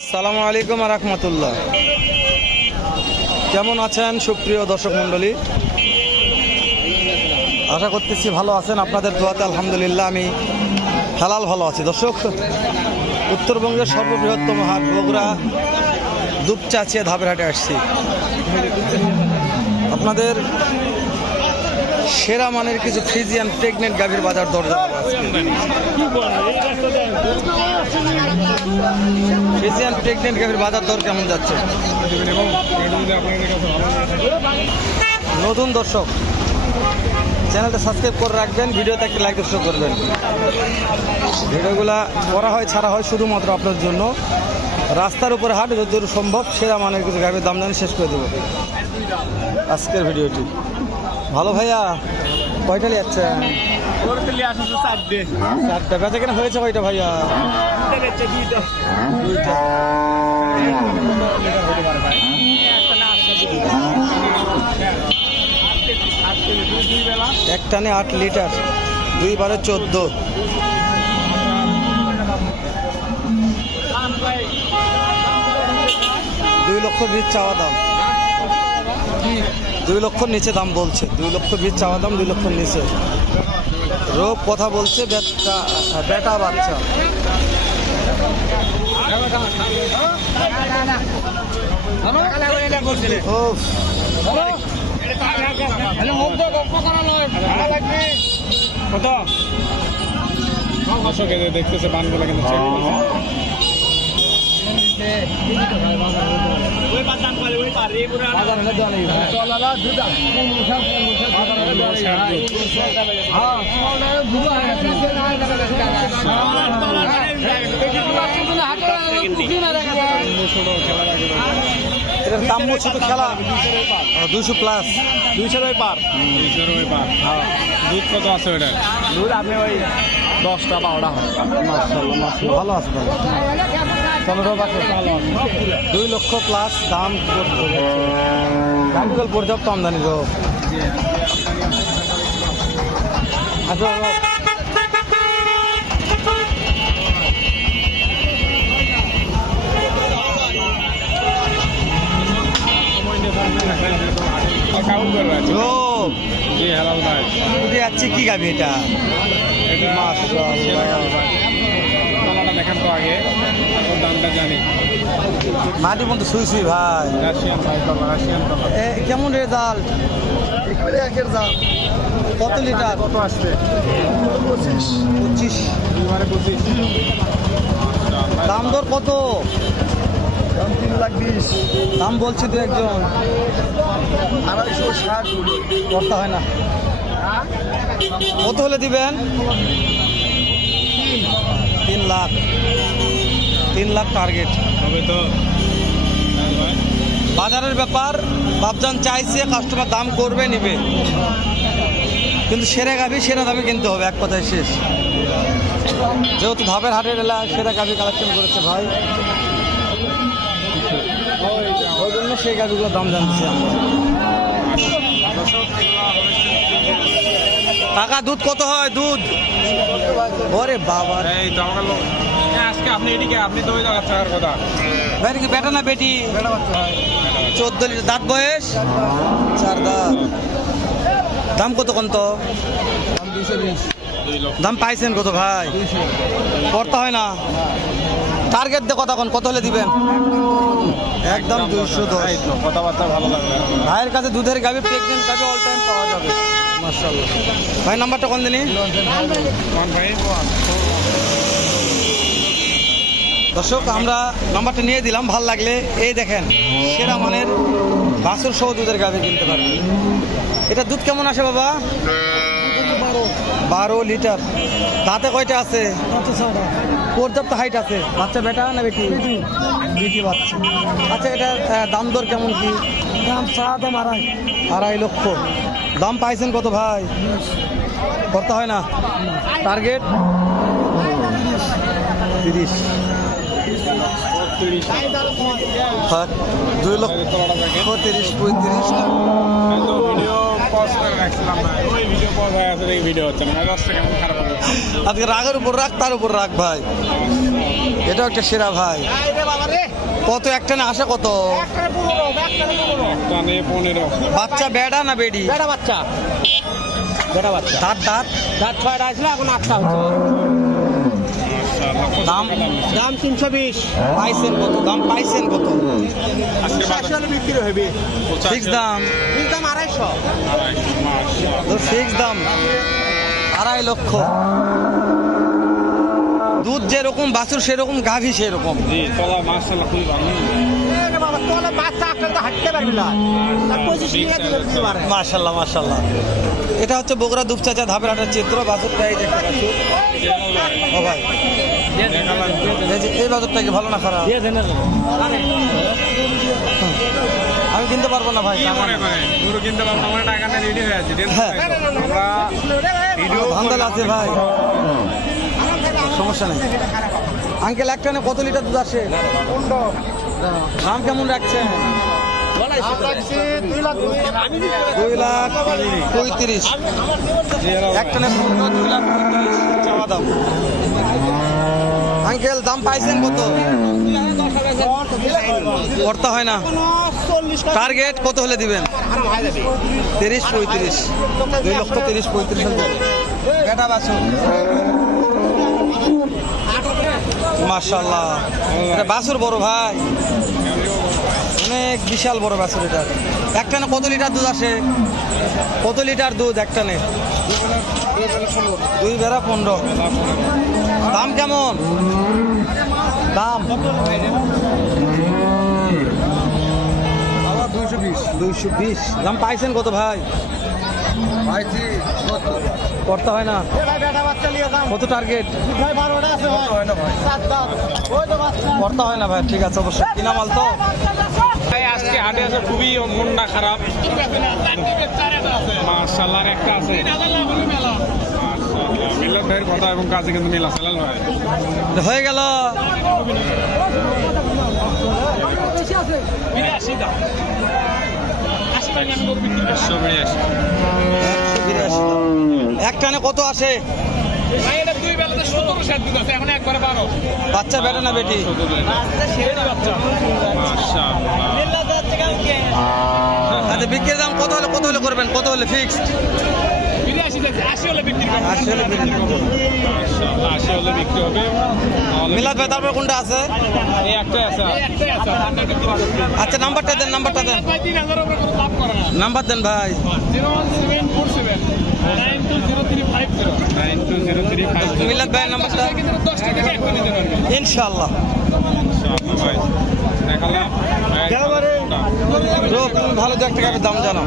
আসসালামু আলাইকুম রাহমাতুল্লাহ। কেমন আছেন সুপ্রিয় দর্শক মণ্ডলী? আশা করতেছি ভালো আছেন, আপনাদের দোয়াতে আলহামদুলিল্লাহ আমি হালাল ভালো আছি। দর্শক, উত্তরবঙ্গের সর্ববৃহত্তম হাট বগুড়া দুপচাচিয়া ধাপের হাটে আসছি। আপনাদের সেরা মানের কিছু ফ্রিজিয়ান প্রেগনেন্ট গাভীর বাজার দর জানাবো আজকে। ফ্রিজিয়ান প্রেগনেন্ট গাভীর বাজার দর কেমন যাচ্ছে? নতুন দর্শক চ্যানেলটা সাবস্ক্রাইব করে রাখবেন, ভিডিওতে একটা লাইক দর্শক করবেন। ভিডিওগুলা করা হয় ছাড়া হয় শুধুমাত্র আপনার জন্য। রাস্তার উপরে হাট, যতদূর সম্ভব সেরা মানের কিছু গাভীর দাম জানি শেষ করে দেবো আজকের ভিডিওটি। ভালো ভাইয়া, কয়টা যাচ্ছে? চারটা। বেচা কেনা হয়েছে কয়টা ভাইয়া? এক টানে 8 লিটার, 2 বারে 14। দুই লক্ষ 20 চাওয়া দাম, 2 লক্ষর নিচে দাম বলছে। 2 লক্ষ 20 চাওয়া দাম, 2 লক্ষর নিচে। রোগ কথা বলছে, বেটা বাচ্চা। দেখতেছে বানগুলো কিন্তু এটার দাম বলছে তো খেলা 200 প্লাস, 200 পার। দুধ কত আছে ওইটার? দুধ আপনি ওই 10টা 12টা হয়। মাশাআল্লাহ ভালো আছে। চলো বাকি 2 লক্ষ প্লাস দাম গাড়িগুলো পর্যাপ্ত আমদানি গো। আচ্ছা যাচ্ছে কি গাবি এটা? দেখেন তো আগে দামটা জানি। মাটি বন্ধু সুই সুই ভাই। কেমন রেজাল্ট? কত লিটার? কত আসবে? 25। দাম দর কত? 3,20,000 দাম বলছে তো একজন। 260 করতে হয় না। কত হলে দিবেন? 3 লাখ। 3 লাখ টার্গেট হবে তো। বাজারের ব্যাপার, বাপজান চাইছে, কাস্টমার দাম করবে নিবে, কিন্তু সেরা গাভি সেরা দামে কিনতে হবে, এক কথায় শেষ। যেহেতু ধাপের হাটের এলা সেরা গাভি কালেকশন করেছে ভাই, ওই জন্য সেই গাভিগুলোর দাম জানতেছি আমরা। টাকা দুধ কত হয়? দুধ ওরে বাবা, এই তো আমার আজকে আপনি এদিকে আপনি তো ওই জায়গা কথা ভাই কি বেটা না বেটি? 14 লিটার। দাঁত বয়স 4 দাঁত। দাম কত কত? দাম পাইছেন কত ভাই? করতে হয় না। টার্গেট দিয়ে কথা কত হলে দিবেন? একদম 210। কথাবার্তা ভালো লাগবে। ভাইয়ের কাছে দুধের গাভি, প্রেগনেন্ট গাভি অল টাইম পাওয়া যাবে। মাশাআল্লাহ ভাই, নাম্বারটা কোন দিনই? দর্শক আমরা নাম্বারটা নিয়ে দিলাম, ভাল লাগলে এই দেখেন সেরা মানের বাছুর সহ দুধের গাভি কিনতে পারবেন। এটা দুধ কেমন আসে বাবা? 12 লিটার। দাঁতে কয়টা আছে? পর্যাপ্ত হাইট আছে। বাচ্চা বেটা না বেটি? বেটি বাচ্চা। আচ্ছা, এটা দাম দর কেমন কি? দাম দাম 2.5 লক্ষ। দাম পাইছেন কত ভাই? করতে হয় না। টার্গেট 30। 2 লক্ষ 30 35। আজকে রাগের উপর রাগ, তার উপর রাগ ভাই। এটা একটা সেরা ভাই। কত একটা না আসে কত? টানে 15। বাচ্চা বেড়া না বেডি? বেটা বাচ্চা, বেটা বাচ্চা। দাঁত দাঁত রাত 6টা আসলে এখন 8টা হচ্ছে। দাম দাম 320। পাইছেন কত? দাম পাইছেন কত? আজকে বাজার আসলে বিক্রি হবে। ফিক্স দাম? ফিক্স দাম 250। ফিক্স দাম 2.5 লক্ষ। দুধ যেরকম বাছুর সেরকম, গাভী সেরকম। জি তলা মাশাআল্লাহ খুবই ভালো। বাবা তোলে বাচ্চা একটা তো হাঁটতে পারবি না। 25 টাকা দিতে পারে। মাশাল্লাহ মাশাল্লাহ। এটা হচ্ছে বগুড়া দুপচাচা ধাপের হাটের চিত্র। বাছুরটা এই যে একটা বাছুর। ও ভাই এই যে এই বাছুরটা কি ভালো না খারাপ? আমি কিনতে পারবো না ভাই। কি মনে করেন গরু কিনতে পারবো না, আমার টাকা নিয়ে রেডি হয়ে আছে। হ্যাঁ। আমরা ভিডিও ধান্দাল আছে ভাই, সমস্যা নেই। আঙ্কেল একটা না কত লিটার দুধ আসে? দাম কেমন রাখছেন? 2,35,000। একটা না 2,35,000 চাওয়া দাম। আঙ্কেল দাম পাইছেন কত? করতে হয় না। টার্গেট কত হলে দিবেন? 30-35। 2,30,000-35,000। বেটা বাছুর মাশাআল্লাহ। এটা বাছুর বড় ভাই, অনেক বিশাল বড় বাছুর। এটা একটা না কত লিটার দুধ আসে? কত লিটার দুধ একটা নে? 2 বেড়া 15। দাম কেমন? দাম 220। দাম পাইছেন কত ভাই? করতে হয় না। কত টার্গেট? করতে হয় না ভাই। ঠিক আছে অবশ্যই, কিনা মাল তো। ভাই আজকে হাটে আছে খুবই মনটা খারাপ। মাশাআল্লাহ একটা আছে। মাশাআল্লাহ মিলাদ ভাইয়ের কথা এবং কাজে কিন্তু মিল আছে। লাল ভাই হয়ে গেল। একটা না কত আসে? বাচ্চা বেটা না বেটি? আচ্ছা বিক্রির দাম কত হলে করবেন? কত হলে ফিক্সড? 80 হলে বিক্রি করবো। 80 হলে বিক্রি করবেন। 80 হলে বিক্রি হবে। মিলাদ ভাই তারপর কোনটা আছে? এই একটাই আছে। আচ্ছা নাম্বারটা দেন, নাম্বারটা দেন, 3000 উপরে কোনো লাভ করে না। নাম্বার দেন ভাই। 01747 920350। মিলাদ ভাইয়ের নাম্বারটা 10 টাকা এক করে দিতে পারবে। ইনশাআল্লাহ। ভাই দেখালাম রূপ, তুমি ভালো যে একটা গাড়ির দাম জানো।